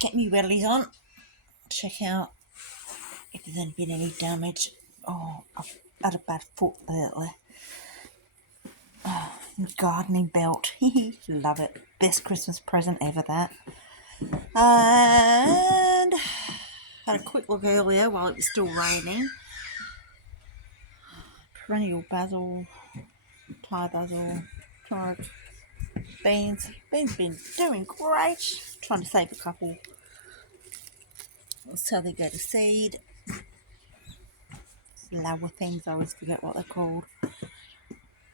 get my wellies on, check out if there's been any damage. Oh, I've had a bad foot lately. Gardening belt. Love it. Best Christmas present ever, that. And had a quick look earlier while it was still raining. Perennial basil, Thai basil, carrot, beans. Beans been doing great. Trying to save a couple so they get a seed. Lower things, I always forget what they're called.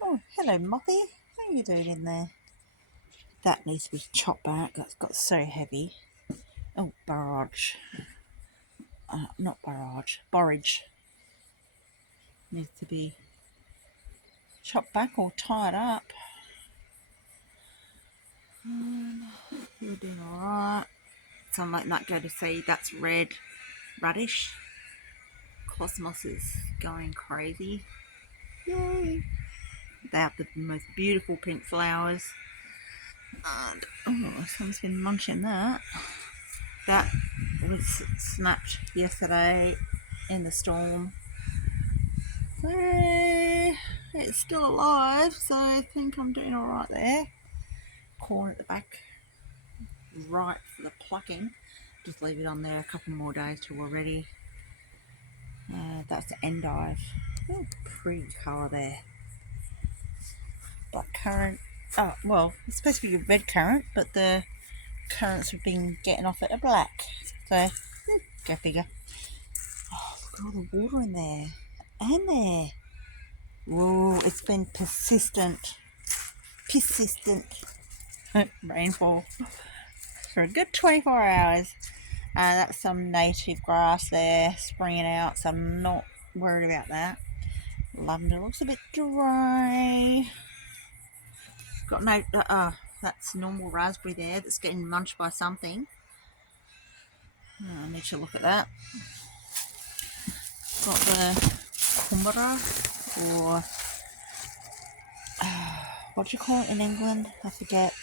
Oh, hello, Mothy. How are you doing in there? That needs to be chopped back. That's got so heavy. Oh, borage. Not borage. Borage. Needs to be chopped back or tied up. You're doing alright. So I'm letting that go to seed. That's red radish. Cosmos is going crazy. Yay! They have the most beautiful pink flowers. And, oh, someone's been munching that. That was snapped yesterday in the storm. So it's still alive, so I think I'm doing alright there. Corn at the back, right for the plucking. Just leave it on there a couple more days till we're ready. That's the endive. Oh, pretty colour there. Black currant. Oh, well, it's supposed to be a red currant, but the currants have been getting off at a black. So, go figure. Oh, look at all the water in there. And there. Whoa, it's been persistent rainfall for a good 24 hours. That's some native grass there springing out, so I'm not worried about that. Lavender looks a bit dry. Got no, that's normal raspberry there that's getting munched by something. I need to look at that. Got the kumbara, or what do you call it in England? I forget.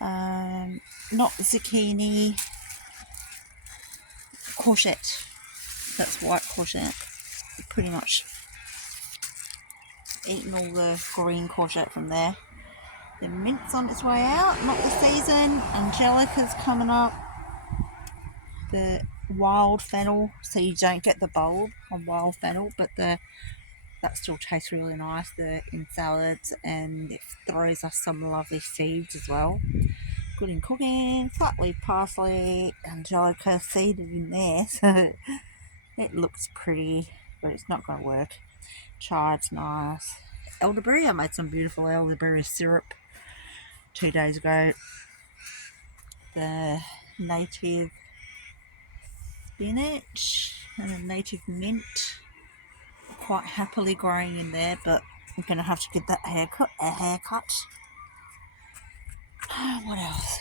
Not zucchini, courgette. That's white courgette. Pretty much eating all the green courgette from there. The mint's on its way out, not the season. Angelica's coming up. The wild fennel, so you don't get the bulb on wild fennel, but that still tastes really nice in salads, and it throws us some lovely seeds as well. Good in cooking. Flat leaf parsley, Angelica seeded in there, so it looks pretty, but it's not going to work. Chive's nice. Elderberry, I made some beautiful elderberry syrup 2 days ago. The native spinach and a native mint, quite happily growing in there, but I'm going to have to get that a haircut. What else?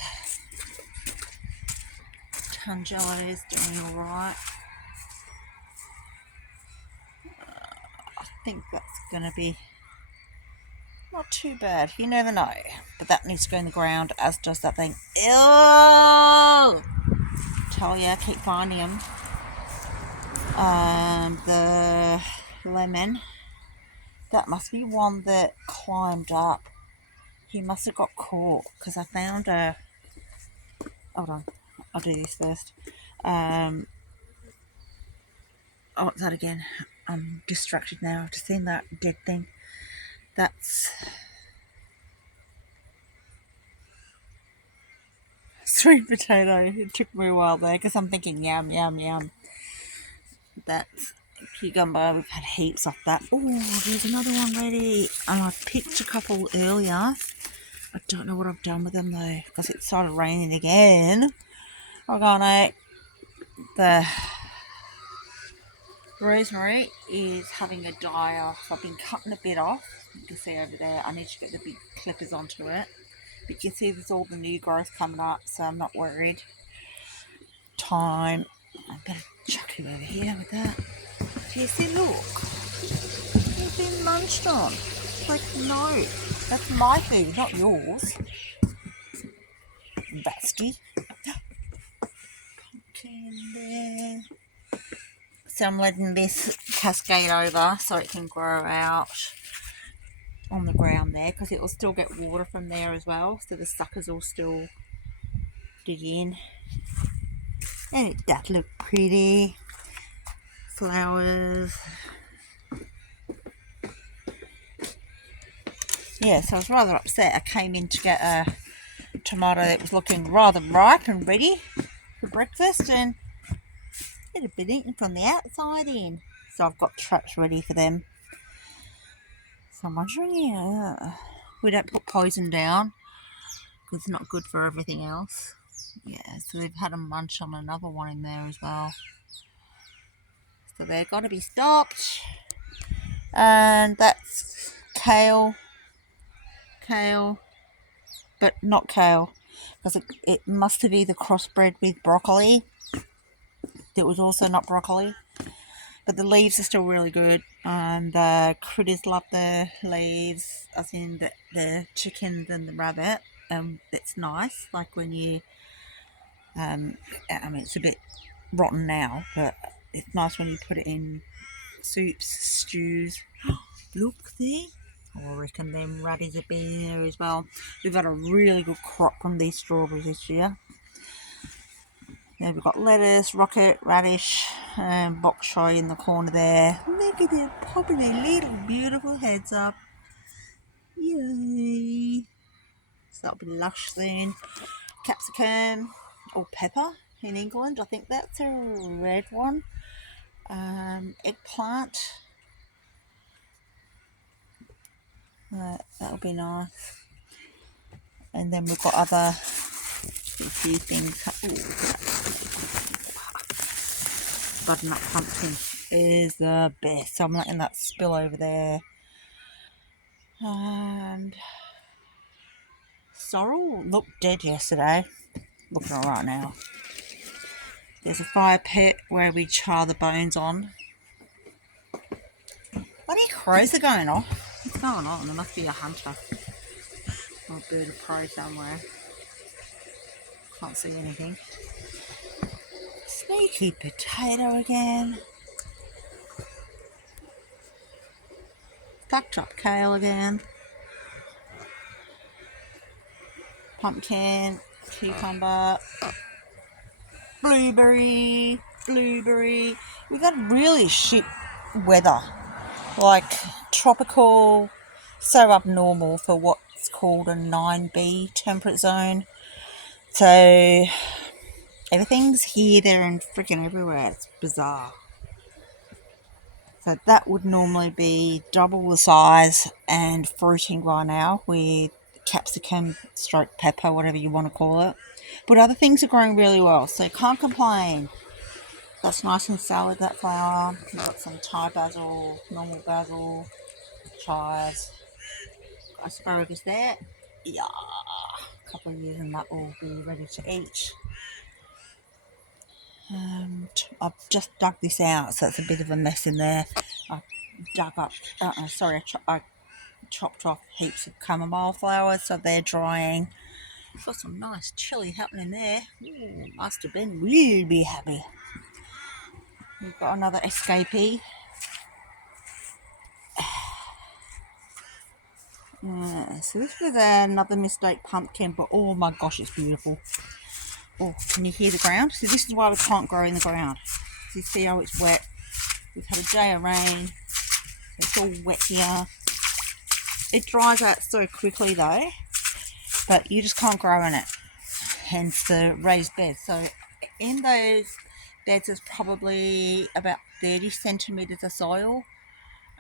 Tangelo is doing alright. I think that's going to be not too bad. You never know. But that needs to go in the ground, as does that thing. Ew! Tell ya, keep finding them. The lemon. That must be one that climbed up. He must have got caught, because I found a... Hold on. I'll do this first. What's that again? I'm distracted now. I've just seen that dead thing. That's sweet potato. It took me a while there because I'm thinking yum, yum, yum. That's cucumber. We've had heaps of that. Oh, there's another one ready. And I picked a couple earlier. I don't know what I've done with them though, because it started raining again. Oregano. The rosemary is having a die off. I've been cutting a bit off. You can see over there. I need to get the big clippers onto it. But you can see there's all the new growth coming up, so I'm not worried. Thyme. I'm going to chuck you over here with that. Do you see, look. You've been munched on. Like, no. That's my food, not yours. Basky. in there. So I'm letting this cascade over so it can grow out on the ground there, because it will still get water from there as well, so the suckers will still dig in. And it does look pretty. Flowers. Yeah, so I was rather upset. I came in to get a tomato that was looking rather ripe and ready for breakfast, and it had been eaten from the outside in. So I've got traps ready for them. So I'm wondering, yeah, we don't put poison down because it's not good for everything else. Yeah, so they've had a munch on another one in there as well. So they've got to be stopped. And that's kale, but not kale, because it must have either crossbred with broccoli. That was also not broccoli, but the leaves are still really good. The critters love the leaves, as in the chickens and the rabbit. It's nice, like when you, I mean, it's a bit rotten now, but it's nice when you put it in soups, stews. Look there. I reckon them raddies have been there as well. We've had a really good crop from these strawberries this year. Then we've got lettuce, rocket, radish, and bok choy in the corner there. Look at them popping their little beautiful heads up. Yay! So that'll be lush soon. Capsicum or pepper in England. I think that's a red one. Eggplant. That'll be nice. And then we've got a few things. Butternut pumpkin is the best. So I'm letting that spill over there. And sorrel looked dead yesterday. Looking alright now. There's a fire pit where we char the bones on. Bloody crows are going off. What's going on? There must be a hunter or a bird of prey somewhere. Can't see anything. Sneaky potato again. Tucked up kale again. Pumpkin, cucumber, blueberry. We've had really shit weather, like tropical, so abnormal for what's called a 9B temperate zone. So everything's here, there, and freaking everywhere. It's bizarre. So that would normally be double the size and fruiting by now with capsicum, stroke pepper, whatever you want to call it. But other things are growing really well, so can't complain. That's nice and solid, that flower. We've got some Thai basil, normal basil, chives. Asparagus there. Yeah, a couple of years and that will be ready to eat. I've just dug this out, so it's a bit of a mess in there. I chopped off heaps of chamomile flowers, so they're drying. Got some nice chili happening there. Ooh, must have been really happy. We've got another escapee. So this was another mistake pumpkin, but oh my gosh, it's beautiful. Oh, can you hear the ground? So this is why we can't grow in the ground. So you see how it's wet. We've had a day of rain. So it's all wet here. It dries out so quickly though, but you just can't grow in it. Hence the raised beds. So in those beds there's probably about 30 centimetres of soil,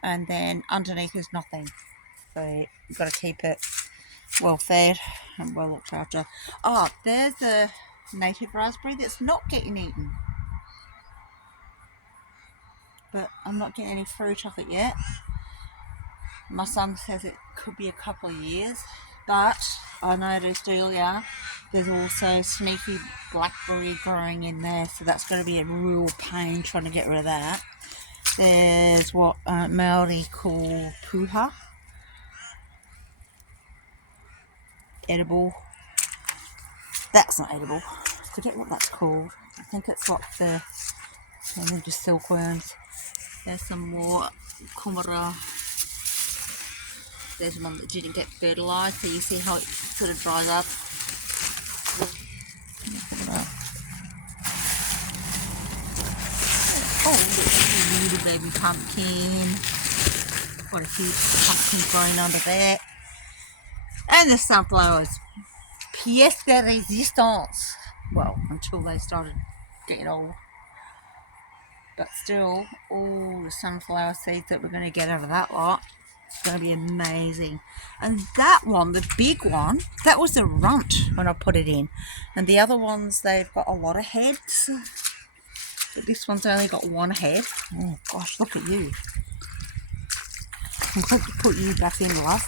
and then underneath is nothing. So you've got to keep it well fed and well looked after. Oh, there's a native raspberry that's not getting eaten. But I'm not getting any fruit off it yet. My son says it could be a couple of years. But I noticed earlier there's also sneaky blackberry growing in there. So that's going to be a real pain trying to get rid of that. There's what Maori call puha. Edible. That's not edible. forget what that's called. I think it's like the just silkworms. There's some more kumara. There's one that didn't get fertilised, so you see how it sort of dries up. Oh, look, a little baby pumpkin. What a huge pumpkin growing under there. And the sunflowers. Pièce de résistance. Well, until they started getting old. But still, all the sunflower seeds that we're going to get out of that lot, it's going to be amazing. And that one, the big one, that was a runt when I put it in. And the other ones, they've got a lot of heads. But this one's only got one head. Oh gosh, look at you. I'm going to put you back in, love.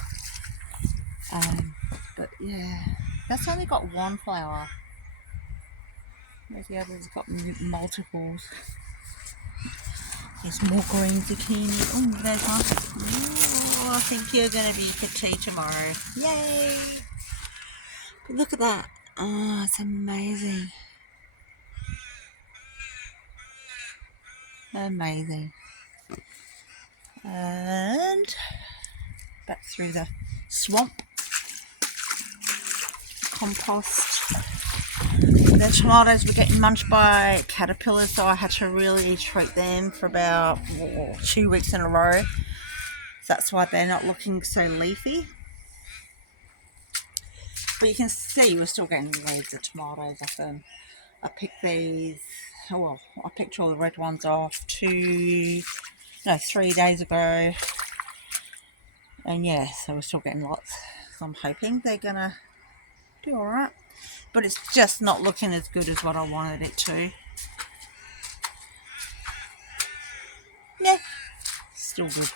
But yeah, that's only got one flower. Whereas the others got multiples. There's more green zucchini. Oh, there's one. Oh, I think you're going to be for tea tomorrow. Yay! But look at that. Oh, it's amazing. Amazing. And back through the swamp. Compost. The tomatoes were getting munched by caterpillars, so I had to really treat them for about 2 weeks in a row. That's why they're not looking so leafy. But you can see we're still getting loads of tomatoes off them. I picked these, I picked all the red ones off 3 days ago. And yeah, so we're still getting lots. So I'm hoping they're gonna do alright. But it's just not looking as good as what I wanted it to. Yeah, still good.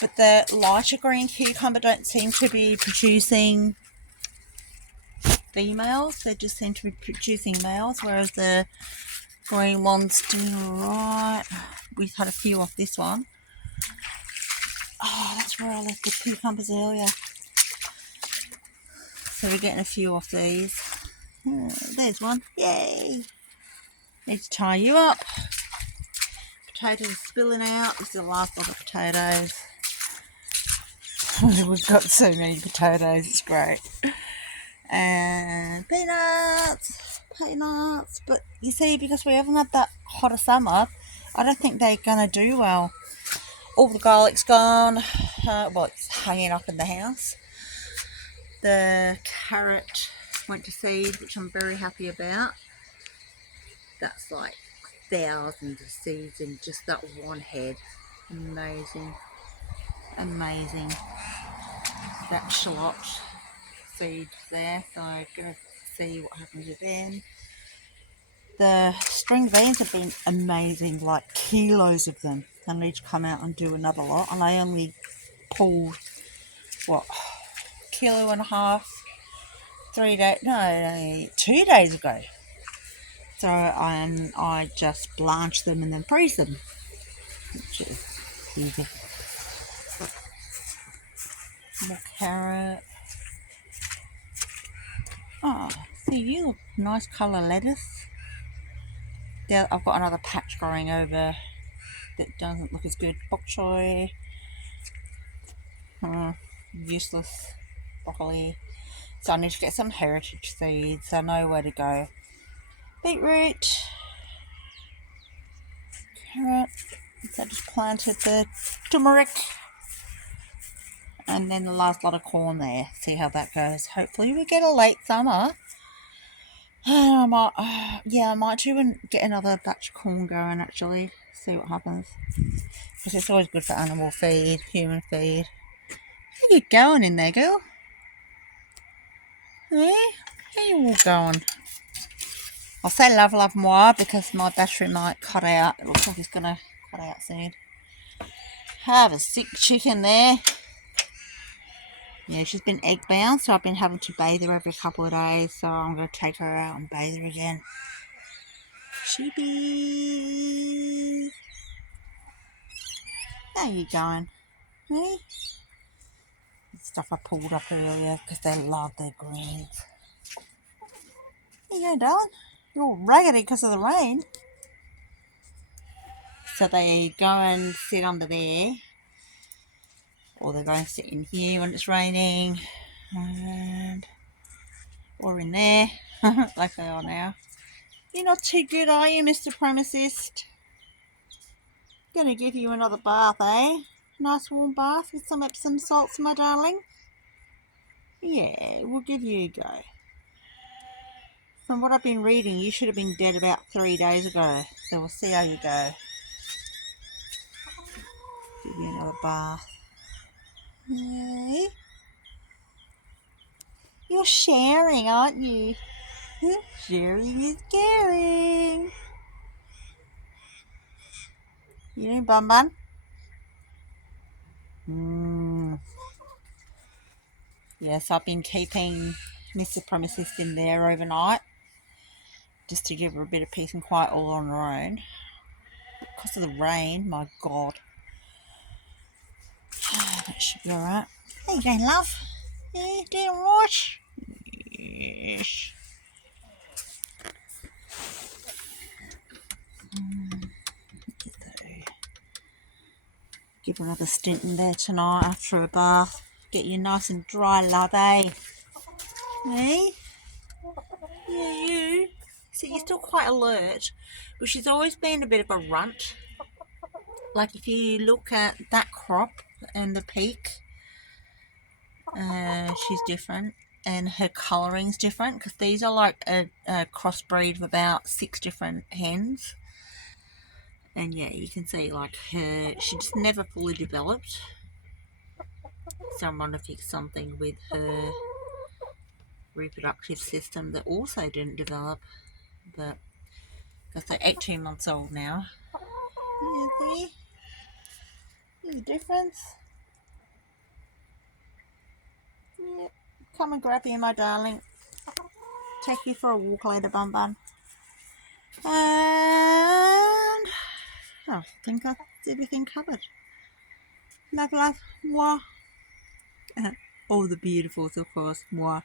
But the lighter green cucumber don't seem to be producing females. They just seem to be producing males, whereas the green one's doing alright. We've had a few off this one. Oh, that's where I left the cucumbers earlier. So we're getting a few off these. Oh, there's one. Yay! Need to tie you up. Potatoes are spilling out. This is the last lot of potatoes. We've got so many potatoes, it's great. And peanuts. But you see, because we haven't had that hot a summer, I don't think they're going to do well. All the garlic's gone. It's hanging up in the house. The carrot went to seed, which I'm very happy about. That's like thousands of seeds in just that one head. Amazing. That shallot seed there, so I'm going to see what happens with them. The string beans have been amazing, like kilos of them. I need to come out and do another lot, and I only pulled 1.5 kilos 2 days ago. So I just blanch them and then freeze them, which is easy. More carrot. Oh, see, you look nice colour lettuce. There, I've got another patch growing over that doesn't look as good. Bok choy. Useless broccoli. So I need to get some heritage seeds. I know where to go. Beetroot. Carrot. So I just planted the turmeric. And then the last lot of corn there. See how that goes. Hopefully we get a late summer. I might do and get another batch of corn going actually. See what happens. Because it's always good for animal feed, human feed. How you going in there, girl? Hey? How you all going? I'll say love moi because my battery might cut out. It looks like it's going to cut out soon. Have a sick chicken there. Yeah, she's been egg bound, so I've been having to bathe her every couple of days. So I'm going to take her out and bathe her again. Sheepy. How you going? Hey? Stuff I pulled up earlier because they love their greens. There you go, darling. You're all raggedy because of the rain. So they go and sit under there, or they go and sit in here when it's raining, or in there, like they are now. You're not too good, are you, Mr. Premicist? Gonna give you another bath, eh? Nice warm bath with some Epsom salts, my darling. Yeah, we'll give you a go. From what I've been reading, you should have been dead about 3 days ago. So we'll see how you go. Give you another bath. Yay. You're sharing, aren't you? Sharing is caring. You know, Bun Bun? Yes, I've been keeping Mr. Premicist in there overnight, just to give her a bit of peace and quiet all on her own. Because of the rain, my God. That should be alright. How you going, love? Yeah, doing right? Yes. Give her another stint in there tonight after a bath. Get you nice and dry, love, eh? Me? Yeah, you. See, you're still quite alert, but she's always been a bit of a runt. Like if you look at that crop and the peak, she's different, and her colouring's different, because these are like a crossbreed of about 6 different hens. And yeah, you can see like she just never fully developed. So I wonder if it's something with her reproductive system that also didn't develop. But because they're 18 months old now. You see? See the difference? Yep. Come and grab you, my darling. Take you for a walk later, Bun Bun. And I think that's everything covered. Love, love, moi. All the beautifuls, of course, moi.